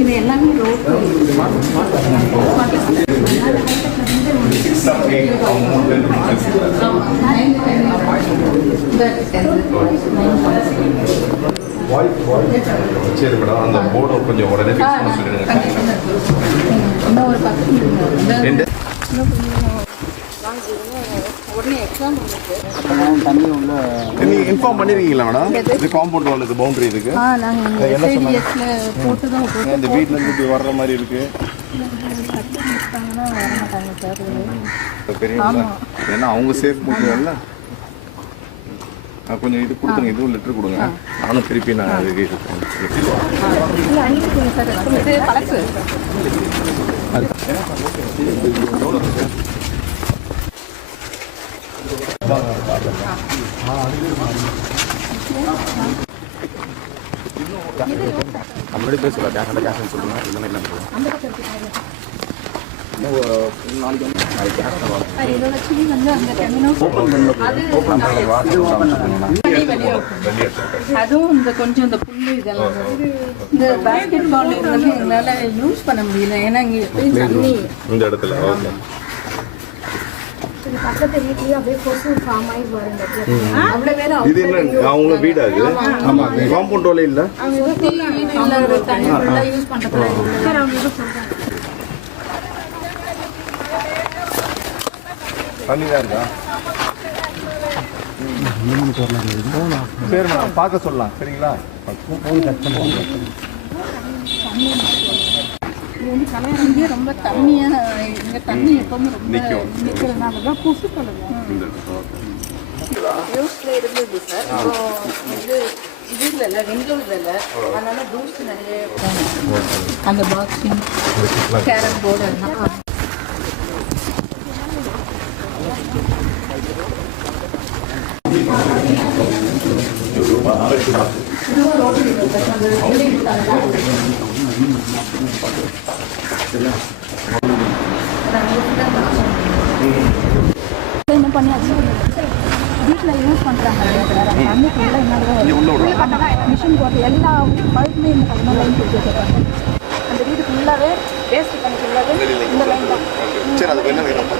இது எல்லாமே ரோட் சரி மேடம், அந்த போர்டை கொஞ்சம் உடனே ஃபிக்ஸ் பண்ண சொல்லிடுங்க. இன்னும் ஒரு 10 உடனே எக்ஸாம் தண்ணி உள்ள நீங்கள் இன்ஃபார்ம் பண்ணிருக்கீங்களா மேடம்? இது காம்பவுண்ட் வால், இது பவுண்டரி இதுக்கு என்ன சொன்னாங்க? போட்டு தான் இந்த வீட்டிலேருந்து இப்படி வர்ற மாதிரி இருக்கு. வர மாட்டாங்க சார். பெரிய ஏன்னா அவங்க சேஃப் முக்கியம்ல. கொஞ்சம் இது கொடுத்துருங்க, இதுவும் லெட்டர் கொடுங்க, நானும் திருப்பி நான் இது இல்லை அனுப்பிடுங்க சார். இது கலெக்டர் முன்னாடி பேசலாம். கேஷ் கேஷ்னு சொல்லுங்க. இந்த மாதிரி அதுவும் இந்த கொஞ்சம் இந்த புல்லு இதெல்லாம் இந்த பாஸ்கெட் பால் இதெல்லாம் எங்களால யூஸ் பண்ண முடியல. ஏன்னா இங்க தண்ணி இந்த இடத்துல பக்கத்து வீட்லயே அப்படியே கொசு ஃபார்ம் ஆகி வருது. அவ்வளவு பேர் இது என்ன அவங்க வீடா? இது ஆமா, காம்பவுண்ட் வால் இல்ல, வீடு இல்ல, தண்ணி ஃபுல்லா யூஸ் பண்றது சார். அவங்க ஏதோ சொல்றாங்க தண்ணி தான் இருக்கா? சரி மேடம், பார்க்க சொல்லலாம். சரிங்களா? இங்கே ரொம்ப தண்ணியா, இங்க தண்ணி எப்பவுமே ரொம்ப நிற்கிறதுனால தான் கொசு படுது. நியூஸ்ல இருந்தது சார். இப்போ இது இல்லை, விண்டோஸ் இல்லை, அதனால தூசு நிறைய அந்த பாக்ஸிங் கேரம் போர்டு எல்லாம் என்ன பண்ணியாச்சு. வீட்டில் யூஸ் பண்ணுறாங்க தண்ணி ஃபுல்லாக என்ன மிஷின் போட்டு எல்லா பழுப்புமே இந்த பக்கம் லைன் கொடுத்து வச்சுருக்காங்க. அந்த வீடு ஃபுல்லாகவே வேஸ்ட் பண்ணி ஃபுல்லாகவே இந்த லைன் தான். சரி, அதுக்கு என்ன வேணும்?